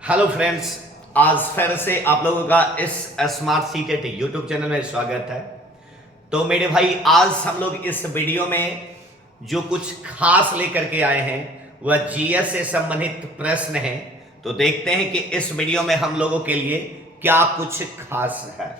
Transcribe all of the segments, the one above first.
Hello friends, आज फिर से आप लोगों का इस स्मार्ट सीटेट यूट्यूब चैनल में स्वागत है। तो मेरे भाई, आज हम लोग इस वीडियो में जो कुछ खास लेकर के आए हैं वह जीएस से संबंधित प्रश्न हैं। तो देखते हैं कि इस वीडियो में हम लोगों के लिए क्या कुछ खास है।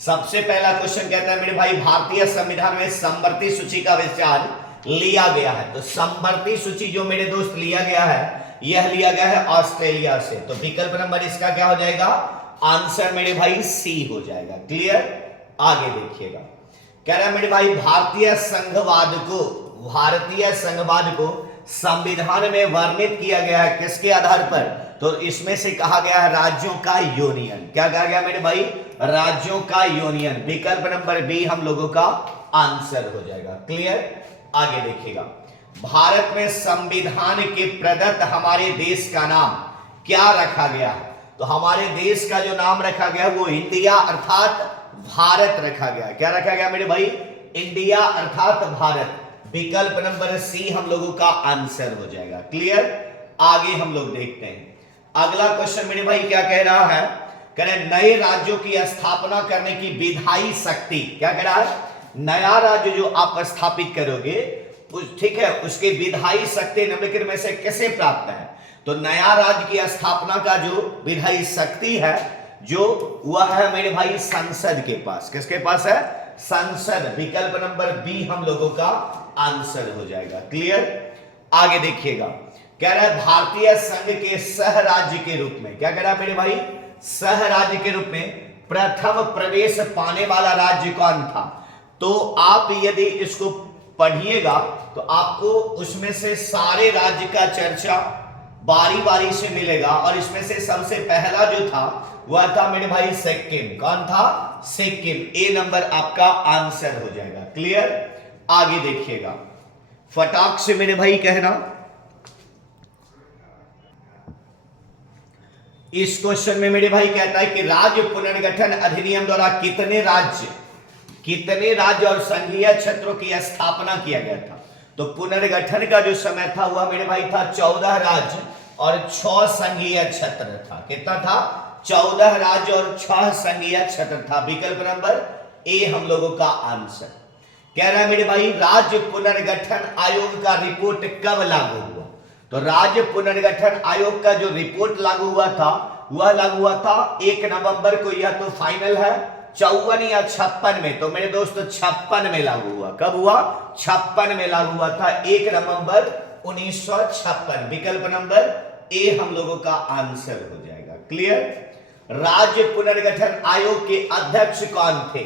सबसे पहला क्वेश्चन कहता है मेरे भाई, भारतीय संविधान में समवर्ती सूची का विचार लिया गया है। तो समवर्ती सूची जो मेरे दोस्त लिया गया है, यह लिया गया है ऑस्ट्रेलिया से। तो विकल्प नंबर इसका क्या हो जाएगा? आंसर मेरे भाई सी हो जाएगा। क्लियर? आगे देखिएगा, कह रहा है मेरे भाई, भारतीय संघवाद को संविधान में वर्णित किया गया है किसके आधार पर? तो इसमें से कहा गया है राज्यों का यूनियन। क्या कहा गया मेरे भाई? राज्यों का यूनियन। विकल्प नंबर बी हम लोगों का आंसर हो जाएगा। क्लियर? आगे देखिएगा, भारत में संविधान के प्रदत्त हमारे देश का नाम क्या रखा गया है? तो हमारे देश का जो नाम रखा गया वो इंडिया अर्थात भारत रखा गया। क्या रखा गया मेरे भाई? इंडिया अर्थात भारत। विकल्प नंबर सी हम लोगों का आंसर हो जाएगा। क्लियर? आगे हम लोग देखते हैं। अगला क्वेश्चन मेरे भाई क्या कह रहा है? कह रहे नए राज्यों की स्थापना करने की विधायी शक्ति। क्या कह रहा है? नया राज्य जो आप स्थापित करोगे, ठीक है, उसके विधायी शक्ति निम्नलिखित में से किसे प्राप्त है? तो नया राज्य की स्थापना का जो विधायी शक्ति है, जो वह है मेरे भाई संसद के पास। किसके पास है? संसद। विकल्प नंबर बी हम लोगों का आंसर हो जाएगा। क्लियर? आगे देखिएगा, कह रहा है भारतीय संघ के सह राज्य के रूप में। क्या कह रहा है मेरे भाई? सह राज्य के रूप में प्रथम प्रवेश पाने वाला राज्य कौन था? तो आप यदि इसको पढ़िएगा तो आपको उसमें से सारे राज्य का चर्चा बारी बारी से मिलेगा, और इसमें से सबसे पहला जो था वह था मेरे भाई सिक्किम। कौन था? सिक्किम। ए नंबर आपका आंसर हो जाएगा। क्लियर? आगे देखिएगा, फटाक से मेरे भाई कहना, इस क्वेश्चन में मेरे भाई कहता है कि राज्य पुनर्गठन अधिनियम द्वारा कितने राज्य और संघीय क्षेत्रों की स्थापना किया गया था? तो पुनर्गठन का जो समय था वह मेरे भाई था 14 राज्य और 6 संघीय क्षेत्र था। कितना था? 14 राज्य और 6 संघीय क्षेत्र था। विकल्प नंबर ए हम लोगों का आंसर। कह रहा है मेरे भाई, राज्य पुनर्गठन आयोग का रिपोर्ट कब लागू हुआ? तो राज्य पुनर्गठन आयोग का जो रिपोर्ट लागू हुआ था वह लागू हुआ था 1 नवंबर को। यह तो फाइनल है 54 या 56 में। तो मेरे दोस्त 56 में लागू हुआ। कब हुआ? 56 में लागू हुआ था, 1 नवंबर 1956। विकल्प नंबर ए हम लोगों का आंसर हो जाएगा। क्लियर? राज्य पुनर्गठन आयोग के अध्यक्ष कौन थे?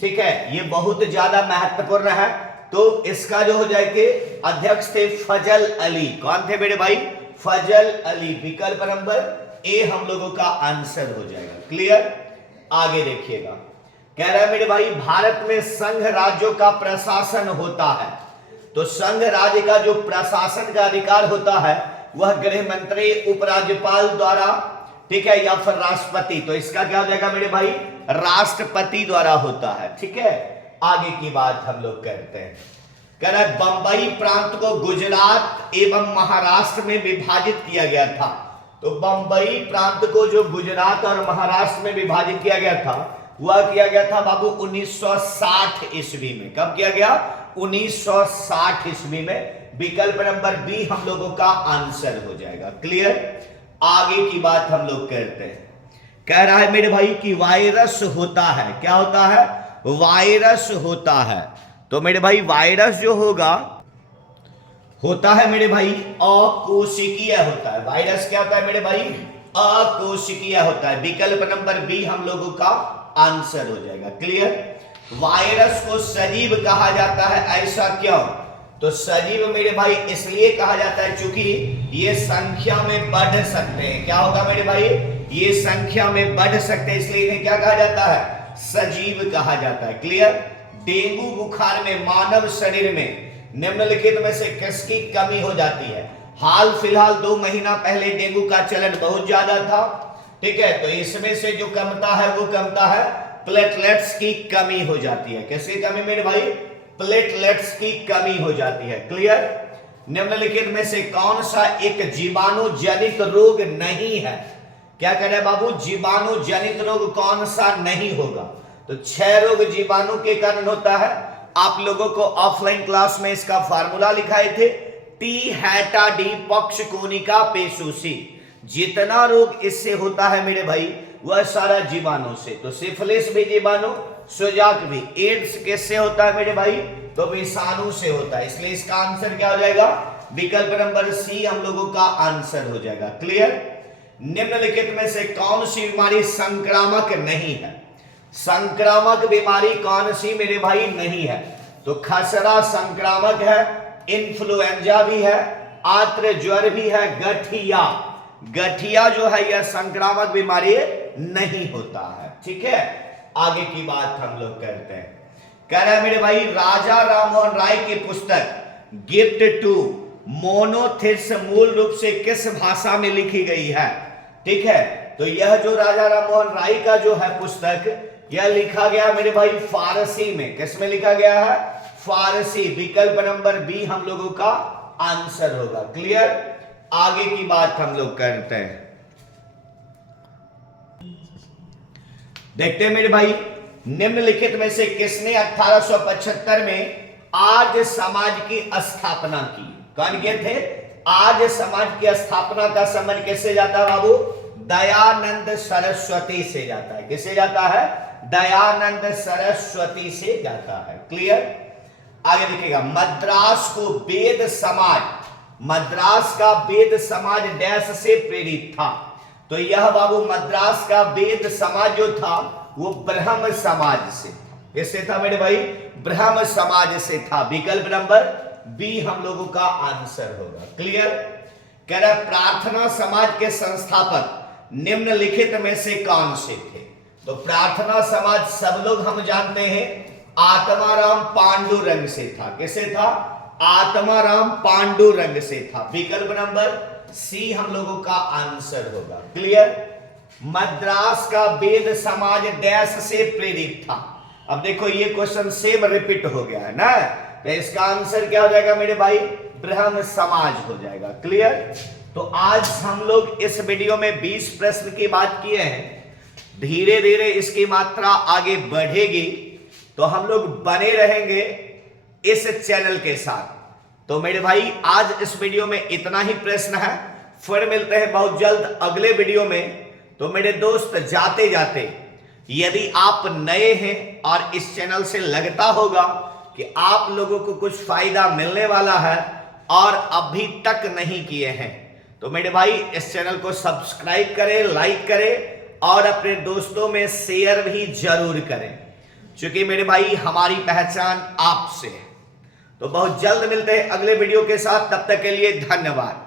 ठीक है, ये बहुत ज्यादा महत्वपूर्ण है। तो इसका जो हो जाए कि अध्यक्ष थे फजल अली। कौन थे मेरे भाई? फजल अली। विकल्प नंबर ए हम लोगों का आंसर हो जाएगा। क्लियर? आगे देखिएगा, कह रहा है मेरे भाई, भारत में संघ राज्यों का प्रशासन होता है। तो संघ राज्य का जो प्रशासन का अधिकार होता है वह गृह मंत्री, उपराज्यपाल द्वारा, ठीक है, या फिर राष्ट्रपति। तो इसका क्या हो जाएगा मेरे भाई? राष्ट्रपति द्वारा होता है। ठीक है, आगे की बात हम लोग करते हैं। कह रहा है बंबई प्रांत को गुजरात एवं महाराष्ट्र में विभाजित किया गया था। तो बंबई प्रांत को जो गुजरात और महाराष्ट्र में विभाजित किया गया था वह किया गया था बाबू 1960 ईस्वी में। कब किया गया? 1960 ईस्वी में। विकल्प नंबर बी हम लोगों का आंसर हो जाएगा। क्लियर? आगे की बात हम लोग करते हैं। कह रहा है मेरे भाई कि वायरस होता है। क्या होता है? वायरस होता है। तो मेरे भाई वायरस जो होता है मेरे भाई अकोशिकीय होता है। वायरस क्या होता है मेरे भाई? अकोशिकीय होता है। विकल्प नंबर बी हम लोगों का आंसर हो जाएगा। क्लियर? वायरस को सजीव कहा जाता है, ऐसा क्यों? तो सजीव मेरे भाई इसलिए कहा जाता है क्योंकि ये संख्या में बढ़ सकते हैं। क्या होगा मेरे भाई? ये संख्या में बढ़ सकते हैं, इसलिए इन्हें क्या कहा जाता है? सजीव कहा जाता है। क्लियर? डेंगू बुखार में मानव शरीर में निम्नलिखित में से किसकी कमी हो जाती है? हाल फिलहाल 2 महीना पहले डेंगू का चलन बहुत ज्यादा था। ठीक है, तो इसमें से जो कमता है वो कमता है प्लेटलेट्स की कमी हो जाती है। किसकी कमी मेरे भाई? प्लेटलेट्स की कमी हो जाती है। क्लियर? निम्नलिखित में से कौन सा एक जीवाणु जनित रोग नहीं है? क्या कह रहे हैं बाबू? जीवाणु जनित रोग कौन सा नहीं होगा? तो 6 रोग जीवाणु के कारण होता है। आप लोगों को ऑफलाइन क्लास में इसका फार्मूला लिखाए थे, टी हैटा डी पक्ष कोनिका पेशुसी। जितना रोग इससे होता है मेरे भाई वह सारा जीवाणु से। तो सिफिलिस भी जीवाणु, सुजाक भी। एड्स किससे होता है मेरे भाई? तो विषाणु से होता है। इसलिए इसका आंसर क्या हो जाएगा? विकल्प नंबर सी हम लोगों का आंसर हो जाएगा। क्लियर? निम्नलिखित में से कौन सी बीमारी संक्रामक नहीं है? संक्रामक बीमारी कौन सी मेरे भाई नहीं है? तो खसरा संक्रामक है, इन्फ्लुएंजा भी है, आर्द्र ज्वर भी है, गठिया। गठिया जो है यह संक्रामक बीमारी नहीं होता है। ठीक है, आगे की बात हम लोग करते हैं। कह रहा है मेरे भाई राजा राममोहन राय की पुस्तक गिफ्ट टू मोनोथिस मूल रूप से किस भाषा में लिखी गई है? ठीक है, तो यह जो राजा राममोहन राय का जो है पुस्तक यह लिखा गया मेरे भाई फारसी में। किस में लिखा गया है? फारसी। विकल्प नंबर बी हम लोगों का आंसर होगा। क्लियर? आगे की बात हम लोग करते हैं। देखते हैं मेरे भाई निम्नलिखित में से किसने 1875 में आर्य समाज की स्थापना की? कौन किए थे? आर्य समाज की स्थापना का संबंध किससे जाता है बाबू? दयानंद सरस्वती से जाता है। किससे जाता है? दयानंद सरस्वती से जाता है। क्लियर? आगे देखिएगा, मद्रास को वेद समाज, मद्रास का वेद समाज डैश से प्रेरित था। तो यह बाबू मद्रास का वेद समाज जो था वो ब्रह्म समाज से। किससे था मेरे भाई? ब्रह्म समाज से था। विकल्प नंबर बी हम लोगों का आंसर होगा। क्लियर? कह रहा प्रार्थना समाज के संस्थापक निम्नलिखित में से कौन से थे? तो प्रार्थना समाज सब लोग हम जानते हैं आत्माराम पांडुरंग से था। किसे था? आत्माराम पांडुरंग से था। विकल्प नंबर सी हम लोगों का आंसर होगा। क्लियर? मद्रास का वेद समाज डैश से प्रेरित था। अब देखो ये क्वेश्चन सेम रिपीट हो गया है ना, तो इसका आंसर क्या हो जाएगा मेरे भाई? ब्रह्म समाज हो जाएगा। क्लियर? तो आज हम लोग इस वीडियो में 20 प्रश्न की बात किए हैं। धीरे धीरे इसकी मात्रा आगे बढ़ेगी, तो हम लोग बने रहेंगे इस चैनल के साथ। तो मेरे भाई आज इस वीडियो में इतना ही प्रश्न है। फिर मिलते हैं बहुत जल्द अगले वीडियो में। तो मेरे दोस्त जाते जाते यदि आप नए हैं और इस चैनल से लगता होगा कि आप लोगों को कुछ फायदा मिलने वाला है और अभी तक नहीं किए हैं, तो मेरे भाई इस चैनल को सब्सक्राइब करें, लाइक करें और अपने दोस्तों में शेयर भी जरूर करें, क्योंकि मेरे भाई हमारी पहचान आपसे है। तो बहुत जल्द मिलते हैं अगले वीडियो के साथ। तब तक के लिए धन्यवाद।